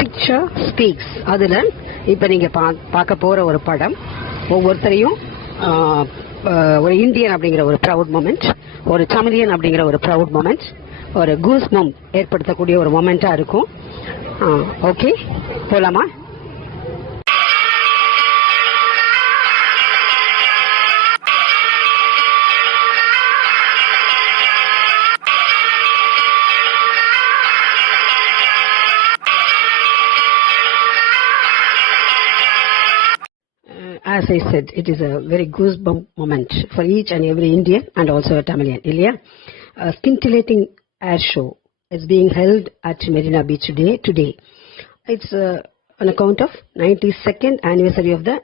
Picture speaks. அதில் இப்போ நீங்கள் பார்க்க போகிற ஒரு படம் ஒவ்வொருத்தரையும் ஒரு இந்தியன் அப்படிங்கிற ஒரு ப்ரவுட் மொமெண்ட், ஒரு தமிழியன் அப்படிங்கிற ஒரு ப்ரவுட் மொமெண்ட், ஒரு கூஸ் பம்ப் ஏற்படுத்தக்கூடிய ஒரு மொமெண்ட்டாக இருக்கும். ஓகே, போகலாமா? As I said, it is a very goosebump moment for each and every Indian and also a Tamilian. Ilya, a scintillating air show is being held at Marina Beach today. It's on account of 92nd anniversary of the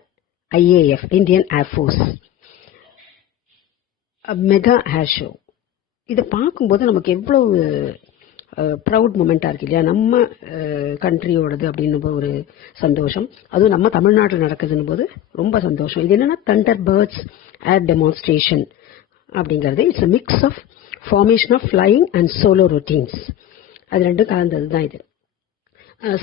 IAF, Indian Air Force. A mega air show. இதை பார்க்கும்போது நமக்கு எவ்வளவு proud மூமெண்ட்டாக இருக்கு இல்லையா? நம்ம கண்ட்ரியோடது அப்படின்னு ஒரு சந்தோஷம், அதுவும் நம்ம தமிழ்நாட்டில் நடக்குதுன்னு போது ரொம்ப சந்தோஷம். இது என்னன்னா தண்டர் பேர்ட்ஸ் ஏர் டெமான்ஸ்ட்ரேஷன் அப்படிங்கிறது. It's a mix of formation of flying and solo routines. அது ரெண்டும் கலந்தது தான் இது.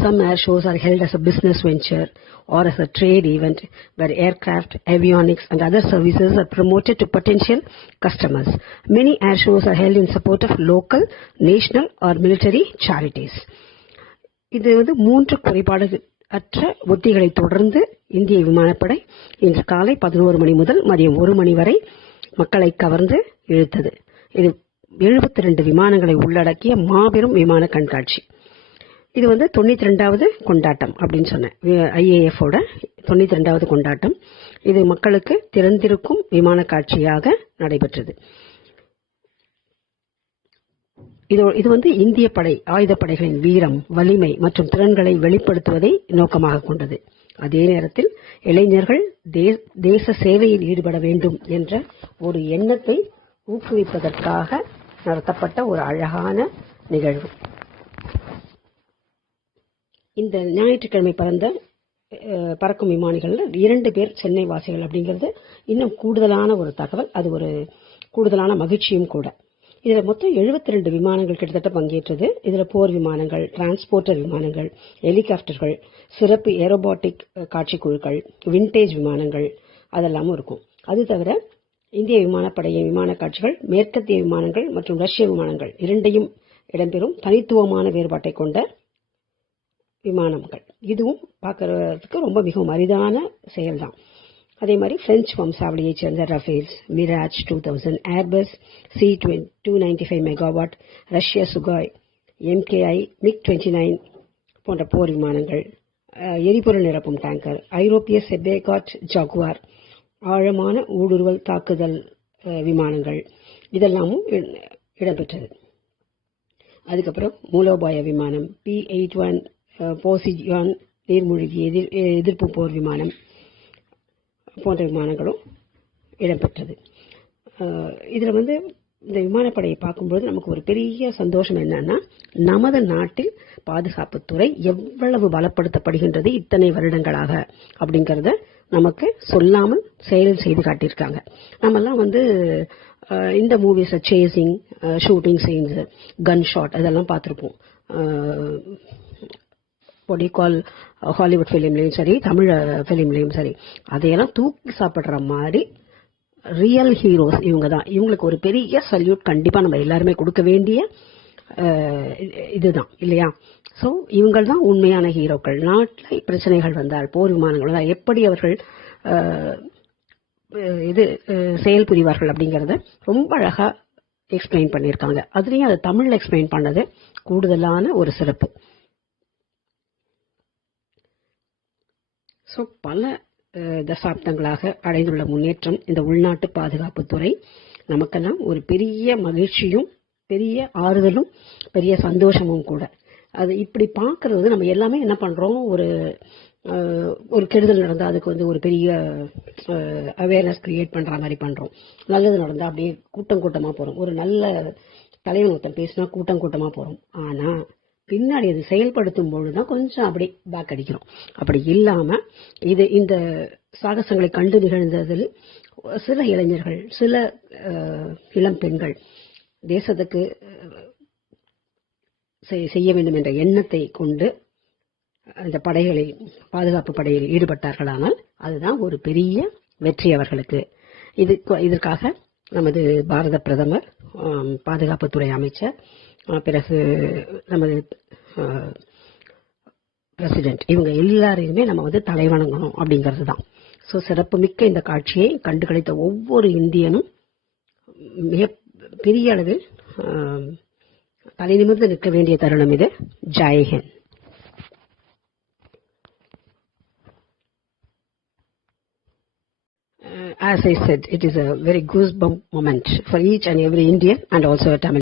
Some air shows are held as a business venture or as a trade event where aircraft, avionics and other services are promoted to potential customers. Many air shows are held in support of local, national or military charities. இது 3 குறைபாடு அற்ற உத்திகளை தொடர்ந்து இந்திய விமானப்படை இன்று காலை 11 மணி முதல் மதியம் 1 மணி வரை மக்களை கவர்ந்து இழுத்தது. இது 72 விமானங்களை உள்ளடக்கிய மாபெரும் விமான கண்காட்சி. இது 92வது கொண்டாட்டம் அப்படின்னு சொன்னேன். ஐஏஎஃபோட 92வது கொண்டாட்டம். இது மக்களுக்கு திறந்திருக்கும் விமான காட்சியாக நடைபெற்றது. இது இந்திய ஆயுதப்படைகளின் வீரம், வலிமை மற்றும் திறன்களை வெளிப்படுத்துவதை நோக்கமாக கொண்டது. அதே நேரத்தில் இளைஞர்கள் தேச சேவையில் ஈடுபட வேண்டும் என்ற ஒரு எண்ணத்தை ஊக்குவிப்பதற்காக நடத்தப்பட்ட ஒரு அழகான நிகழ்வு. இந்த ஞாயிற்றுக்கிழமை பறக்கும் விமானிகள் 2 பேர் சென்னை வாசிகள் அப்படிங்கிறது இன்னும் கூடுதலான ஒரு தகவல். அது ஒரு கூடுதலான மகிழ்ச்சியும் கூட. இதில் மொத்தம் 72 விமானங்கள் கிட்டத்தட்ட பங்கேற்றது. இதில் போர் விமானங்கள், டிரான்ஸ்போர்ட்டர் விமானங்கள், ஹெலிகாப்டர்கள், சிறப்பு ஏரோபாட்டிக் காட்சி குழுக்கள், விண்டேஜ் விமானங்கள் அதெல்லாமும் இருக்கும். அது தவிர இந்திய விமானப்படையின் விமான காட்சிகள் மேற்கத்திய விமானங்கள் மற்றும் ரஷ்ய விமானங்கள் இரண்டையும் இடம்பெறும் தனித்துவமான வேறுபாட்டை கொண்ட விமானங்கள். இதுவும் பார்க்கறதுக்கு ரொம்ப மிகவும் அரிதான செயல்தான். அதே மாதிரி பிரெஞ்சு வம்சாவளியை சேர்ந்த ரஃபேல்ஸ், மிராஜ் 2000, ஏர்பஸ் C295 மெகாவாட், ரஷ்ய சுகாய், MKI, MiG-29 போன்ற போர் விமானங்கள், எரிபொருள் நிரப்பும் டேங்கர், ஐரோப்பிய செபேகாட் ஜாகுவார், ஆழமான ஊடுருவல் தாக்குதல் விமானங்கள் இதெல்லாமும் இடம்பெற்றது. அதுக்கப்புறம் மூலோபாய விமானம் P-81 போசிஜான் நீர்மூழ்கி எதிர்ப்பு போர் விமானம் போன்ற விமானங்களும் இடம்பெற்றது. இதில் இந்த விமானப்படையை பார்க்கும்போது நமக்கு ஒரு பெரிய சந்தோஷம் என்னன்னா, நமது நாட்டில் பாதுகாப்புத்துறை எவ்வளவு பலப்படுத்தப்படுகின்றது இத்தனை வருடங்களாக அப்படிங்கிறத நமக்கு சொல்லாமல் செயல் செய்து காட்டியிருக்காங்க. நம்மெல்லாம் இந்த மூவிஸை chasing, shooting scenes, gun shot அதெல்லாம் பார்த்துருப்போம். ஹாலிவுட் ஃபிலிம்லையும் சரி, தமிழ் ஃபிலிம்லையும் சரி, அதையெல்லாம் தூக்கி சாப்பிட்ற மாதிரி ரியல் ஹீரோஸ் இவங்க தான். இவங்களுக்கு ஒரு பெரிய சல்யூட் கண்டிப்பாக நம்ம எல்லாருமே கொடுக்க வேண்டிய இதுதான் இல்லையா? ஸோ இவங்கள் தான் உண்மையான ஹீரோக்கள். நாட்டில் பிரச்சனைகள் வந்தால், போர் விமானங்கள் வந்தால் எப்படி அவர்கள் செயல் புரிவார்கள் அப்படிங்கிறத ரொம்ப அழகாக எக்ஸ்பிளைன் பண்ணியிருக்காங்க. அதுலேயும் அதை தமிழில் எக்ஸ்பிளைன் பண்ணது கூடுதலான ஒரு சிறப்பு. ஸோ பல தசாப்தங்களாக அடைந்துள்ள முன்னேற்றம் இந்த உள்நாட்டு பாதுகாப்புத்துறை நமக்கெல்லாம் ஒரு பெரிய மகிழ்ச்சியும் பெரிய ஆறுதலும் பெரிய சந்தோஷமும் கூட. அது இப்படி பார்க்கறது நம்ம எல்லாமே என்ன பண்ணுறோம், ஒரு கெடுதல் நடந்தால் அதுக்கு ஒரு பெரிய அவேர்னஸ் கிரியேட் பண்ணுற மாதிரி பண்ணுறோம். நல்லது நடந்தால் அப்படியே கூட்டமாக போகிறோம். ஒரு நல்ல தலைவன் ஒருத்தன் பேசினா கூட்டமாக போகிறோம். ஆனால் பின்னாடி அது செயல்படுத்தும் பொழுதுதான் கொஞ்சம் அப்படி பேக் அடிக்கிறோம். அப்படி இல்லாம இந்த சாகசங்களை கண்டு நிகழ்ந்ததில் சில இளைஞர்கள், சில இளம் பெண்கள் தேசத்துக்கு செய்ய வேண்டும் என்ற எண்ணத்தை கொண்டு இந்த படைகளில் பாதுகாப்பு படையில் ஈடுபட்டார்களானால் அதுதான் ஒரு பெரிய வெற்றி அவர்களுக்கு. இதற்காக நமது பாரத பிரதமர், பாதுகாப்புத்துறை அமைச்சர், பிறகு நமது பிரசிடென்ட், இவங்க எல்லாரையுமே நம்ம தலைவணங்கணும் அப்படிங்கிறது தான். ஸோ சிறப்புமிக்க இந்த காட்சியை கண்டுகளித்த ஒவ்வொரு இந்தியனும் மிக பெரிய அளவில் தலை நிமிர்ந்து நிற்க வேண்டிய தருணம் இது. ஜெய்ஹிந்த். As I said, it is a very goosebump moment for each and every Indian and also a Tamil.